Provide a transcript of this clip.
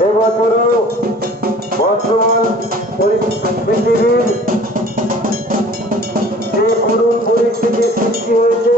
এবছরও বর্তমান পৃথিবীর যে করুণ পরিস্থিতির সৃষ্টি হয়েছে